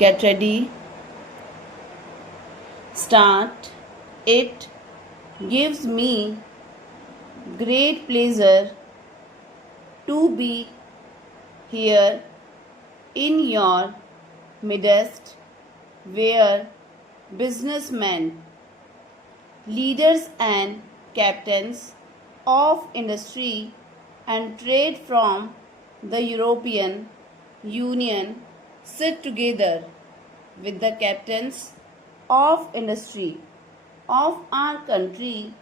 Get ready. Start. It gives me great pleasure to be here in your midst, where businessmen, leaders, and captains of industry and trade from the European Union sit together with the captains of industry of our country.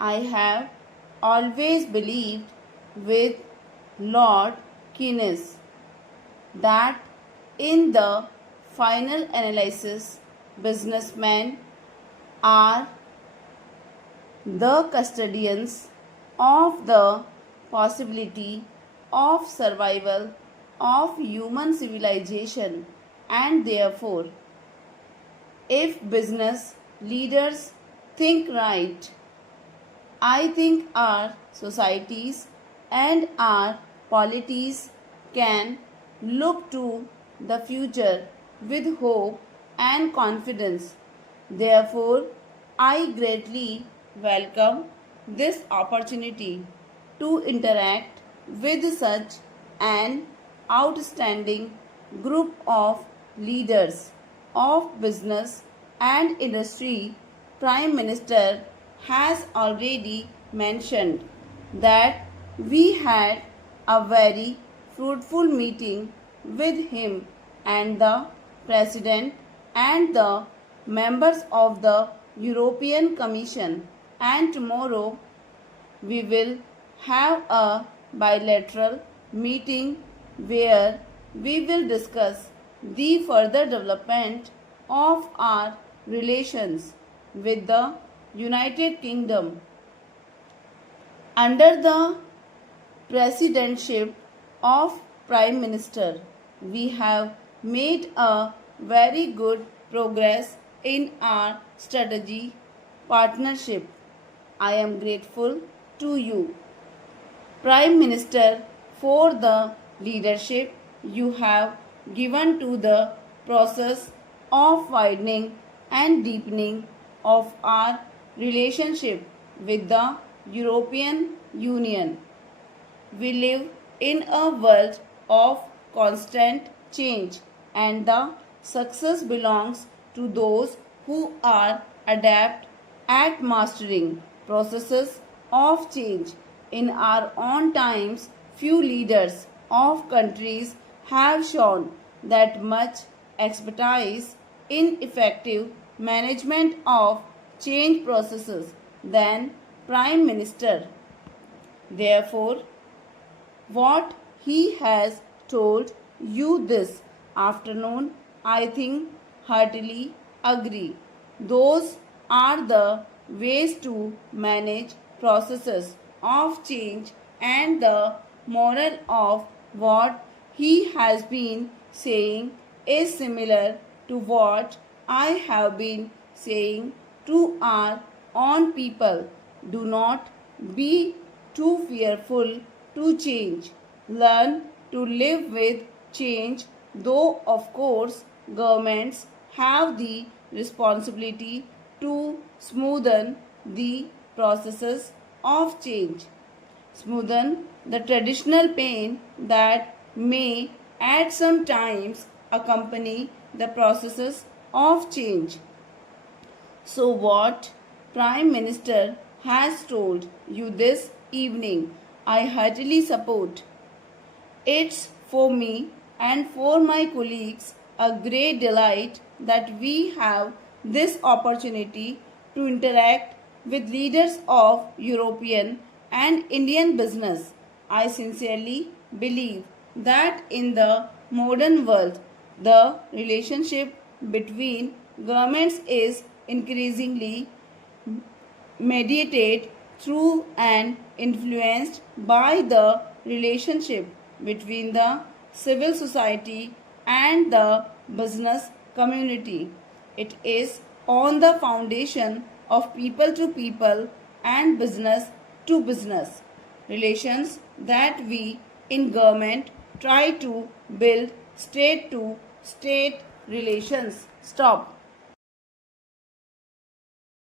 I have always believed with Lord Keynes that in the final analysis, businessmen are the custodians of the possibility of survival of human civilization, and therefore if business leaders think right, I think our societies and our polities can look to the future with hope and confidence. Therefore, I greatly welcome this opportunity to interact with such an outstanding group of leaders of business and industry. Prime Minister has already mentioned that we had a very fruitful meeting with him and the President and the members of the European Commission, and tomorrow we will have a bilateral meeting where we will discuss the further development of our relations with the United Kingdom. Under the presidentship of Prime Minister, we have made a very good progress in our strategy partnership. I am grateful to you, Prime Minister, for the leadership you have given to the process of widening and deepening of our relationship with the European Union. We live in a world of constant change, and the success belongs to those who are adept at mastering processes of change. In our own times, few leaders of countries have shown that much expertise in effective management of change processes than Prime Minister. Therefore, what he has told you this afternoon, I think heartily agree. Those are the ways to manage processes of change, and the moral of what he has been saying is similar to what I have been saying to our own people. Do not be too fearful to change. Learn to live with change, though, of course, governments have the responsibility to smoothen the processes of change, smoothen the traditional pain that may at some times accompany the processes of change. So, what Prime Minister has told you this evening, I heartily support. It's for me and for my colleagues a great delight that we have this opportunity to interact with leaders of European and Indian business. I sincerely believe that in the modern world, the relationship between governments is increasingly mediated through and influenced by the relationship between the civil society and the business community. It is on the foundation of people to people and business to business relations that we in government try to build state to state relations. Stop.